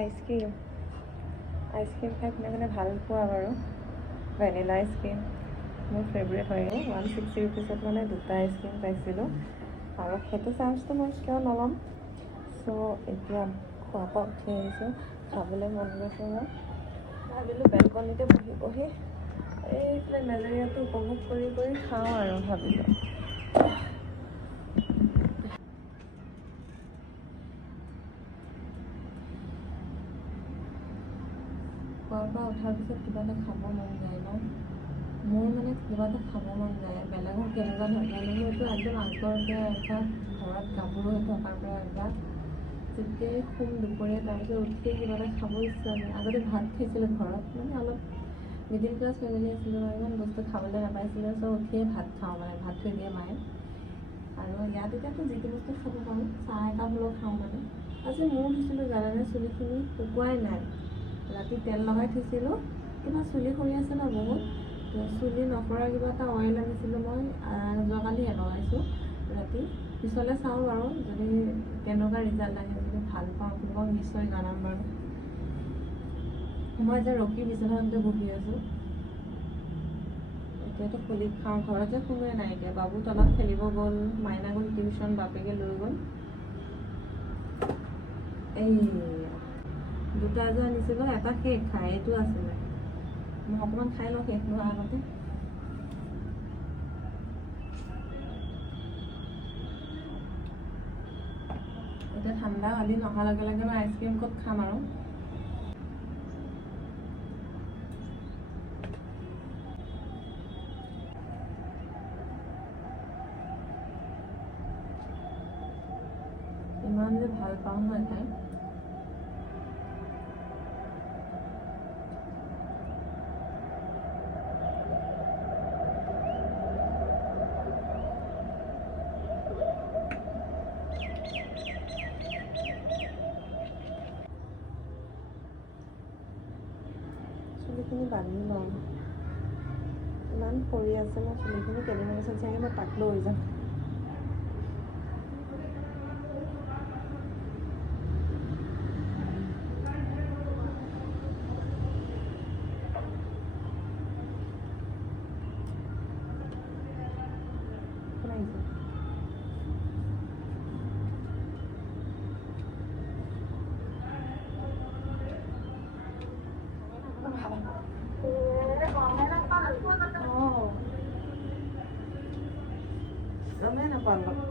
ice cream খাই কোনে ভাল পোৱা বাৰু ভেনিলা আইচক্ৰীম মোৰ ফেভৰেট হয় 160 ৰুপিছত মানে দুটা আইচক্ৰীম পাইছিলোঁ আৰু সেইটো চান্সটো মই কিয় নল'ম চ' এতিয়া খোৱাৰ পৰা উঠি আহিছোঁ খাবলৈ মন গৈছে মই ভাবিলোঁ বেলকনিতে বহি এইফালে মেলেৰিয়াটো উপভোগ কৰি খাওঁ আৰু ভাবিলোঁ খোৱাৰ পৰা উঠাৰ পিছত কিবা এটা খাব মন যায় ন মোৰ মানে কিবা এটা খাব মন যায় বেলেগৰ কেনেকুৱা নাজানো মোৰতো একদম আগৰ পৰা এটা ঘৰত গাভৰু হৈ থকাৰ পৰা এটা যেতিয়াই শুম দুপৰীয়া তাৰপিছত উঠিয়ে কিবা এটা খাব ইচ্ছা যায় আগতে ভাত খাইছিলোঁ ঘৰত মানে অলপ মিডিল ক্লাছ ফেমিলি আছিলোঁ ইমান বস্তু খাবলৈ নাপাইছিলোঁ চ' উঠিয়ে ভাত খাওঁ মানে ভাত থৈ দিয়ে মায়ে আৰু ইয়াত এতিয়াতো যিটো বস্তু খাব পাৰোঁ চাহ একাপ হ'লেও খাওঁ মানে আজি ময়ো ধুইছিলোঁ জানানে চুলিখিনি শুকুৱাই নাই ৰাতি তেল লগাই থৈছিলোঁ কিবা চুলি সৰি আছে ন বহুত চুলি নসৰা কিবা এটা অইল আনিছিলোঁ মই যোৱাকালিহে লগাইছোঁ ৰাতি পিছলৈ চাওঁ বাৰু যদি কেনেকুৱা ৰিজাল্ট আহে যদি ভাল পাওঁ আপোনালোকক নিশ্চয় জনাম বাৰু মই যে ৰখি বিচনাখনতে বহি আছোঁ এতিয়াতো খুলি খাওঁ ঘৰত যে কোনোৱে নাই এতিয়া বাবু তলত খেলিব গ'ল মাইনা গ'ল টিউশ্যন বাপেকে লৈ গ'ল এই দুটা যে আনিছিলোঁ এটা শেষ খাই এইটো আছিলে মই অকণমান খাই লওঁ শেষ নোহোৱাৰ আগতে এতিয়া ঠাণ্ডা আদি নহাৰ লগে লগে মই আইচক্ৰীম ক'ত খাম আৰু ইমান যে ভাল পাওঁ মই খাই চুলিখিনি বান্ধি লওঁ ইমান সৰি আছে মই চুলিখিনি কেইদিনমান পিছত চাগে মই তাক লৈ যাম গমেই নাপালোঁ